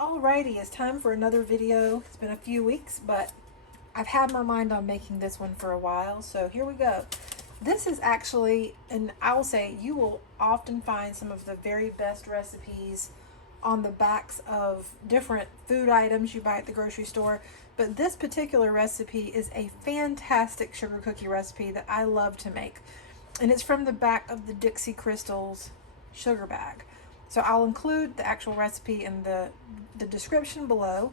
Alrighty, it's time for another video. It's been a few weeks, but I've had my mind on making this one for a while, so here we go. This is actually, and I will say, you will often find some of the very best recipes on the backs of different food items you buy at the grocery store, but this particular recipe is a fantastic sugar cookie recipe that I love to make, and it's from the back of the Dixie Crystals sugar bag. So I'll include the actual recipe in the description below,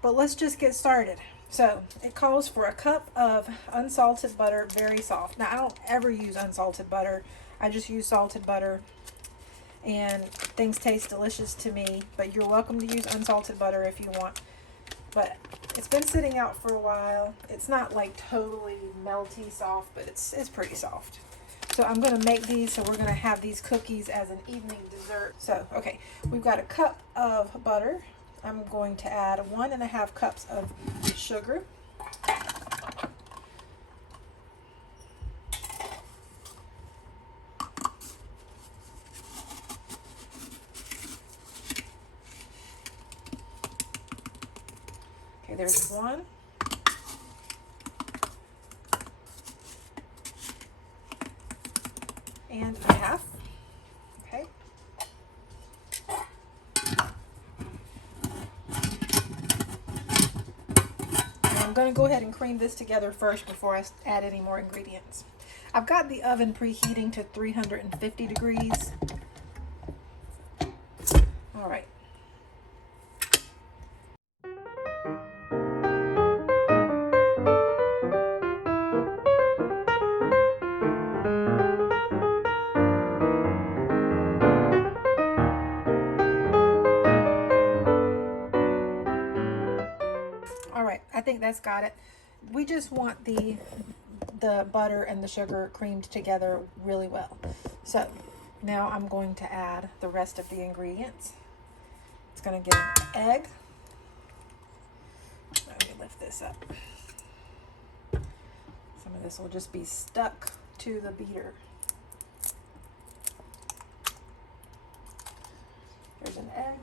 but let's just get started. So it calls for a cup of unsalted butter, very soft. Now I don't ever use unsalted butter. I just use salted butter and things taste delicious to me, but you're welcome to use unsalted butter if you want. But it's been sitting out for a while. It's not like totally melty soft, but it's pretty soft. So I'm going to make these, so we're going to have these cookies as an evening dessert. So, okay, we've got a cup of butter. I'm going to add 1.5 cups of sugar. Okay, there's 1. And 1/2. Okay. And I'm going to go ahead and cream this together first before I add any more ingredients. I've got the oven preheating to 350 degrees. All right. All right, I think that's got it. We just want the butter and the sugar creamed together really well. So now I'm going to add the rest of the ingredients. It's going to get an egg. Let me lift this up. Some of this will just be stuck to the beater. There's an egg.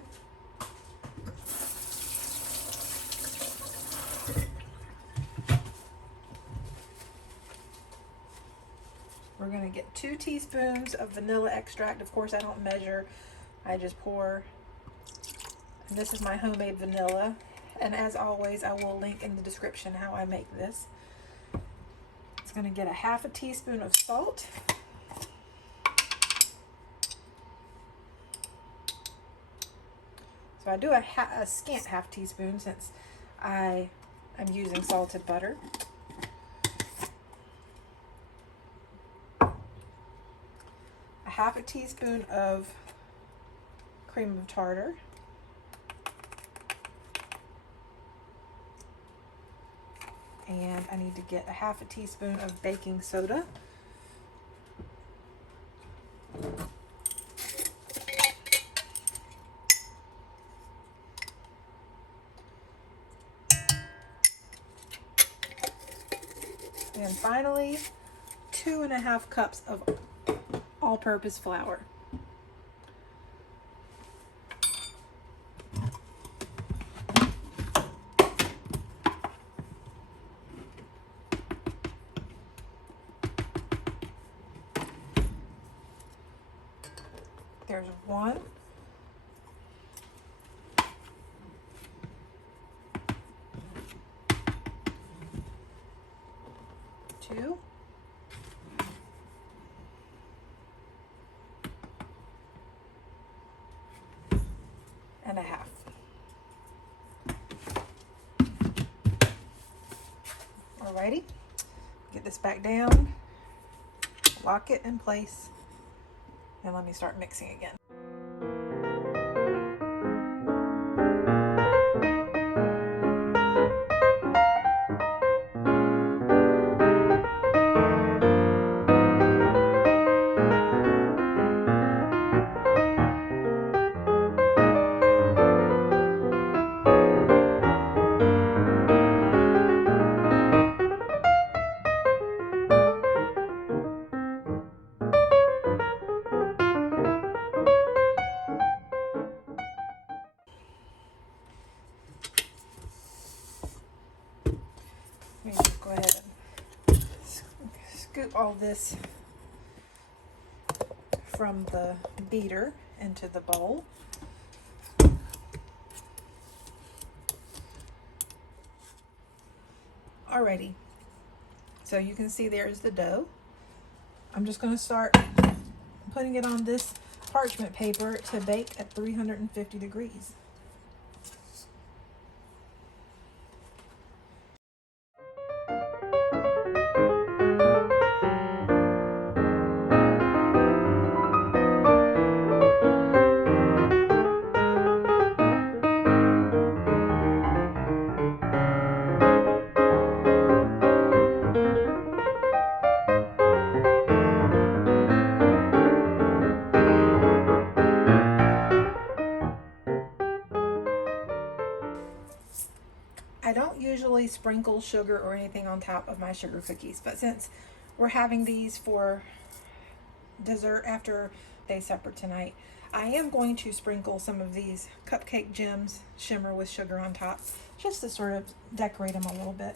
We're going to get 2 teaspoons of vanilla extract. Of course, I don't measure. I just pour. And this is my homemade vanilla. And as always, I will link in the description how I make this. It's going to get 1/2 teaspoon of salt. So I do a scant 1/2 teaspoon since I am using salted butter. 1/2 teaspoon of cream of tartar. And I need to get 1/2 teaspoon of baking soda. And finally, 2.5 cups of all-purpose flour. There's 1. 2. And 1/2. Alrighty, get this back down, lock it in place, and let me start mixing again. scoop all this from the beater into the bowl. Alrighty, so you can see there's the dough. I'm just going to start putting it on this parchment paper to bake at 350 degrees. I don't usually sprinkle sugar or anything on top of my sugar cookies, but since we're having these for dessert after day supper tonight, I am going to sprinkle some of these cupcake gems shimmer with sugar on top, just to sort of decorate them a little bit.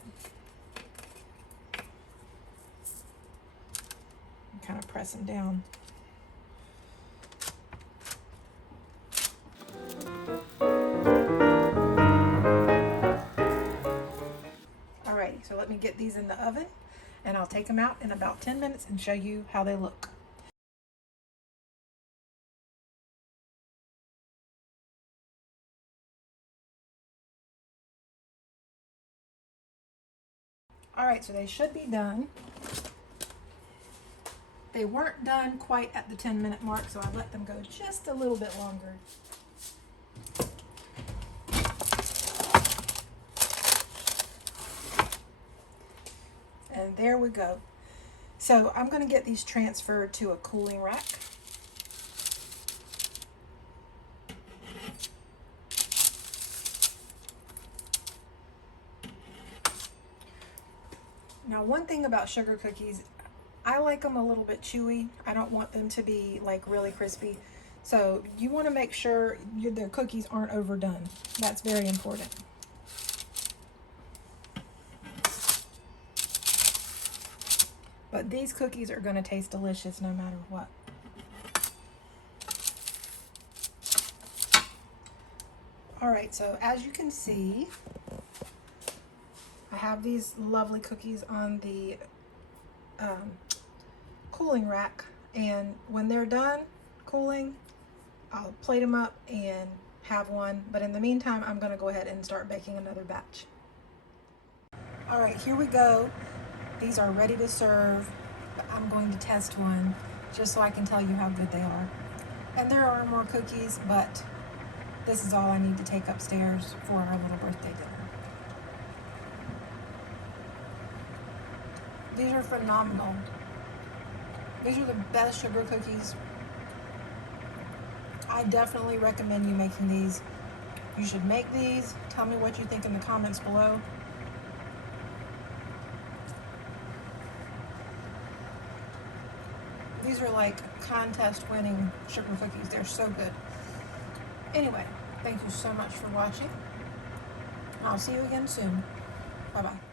Kind of press them down. Alrighty, so let me get these in the oven and I'll take them out in about 10 minutes and show you how they look. Alright, so they should be done. They weren't done quite at the 10-minute mark, so I let them go just a little bit longer. And there we go. So I'm going to get these transferred to a cooling rack. Now, one thing about sugar cookies, I like them a little bit chewy. I don't want them to be like really crispy. So you want to make sure the cookies aren't overdone. That's very important. But these cookies are going to taste delicious no matter what. All right, so as you can see, I have these lovely cookies on the cooling rack, and when they're done cooling, I'll plate them up and have one. But in the meantime, I'm going to go ahead and start baking another batch. All right, here we go. These are ready to serve. I'm going to test one just so I can tell you how good they are. And there are more cookies, but this is all I need to take upstairs for our little birthday dinner. These are phenomenal. These are the best sugar cookies. I definitely recommend you making these. You should make these. Tell me what you think in the comments below. These are like contest-winning sugar cookies. They're so good. Anyway, thank you so much for watching. I'll see you again soon. Bye-bye.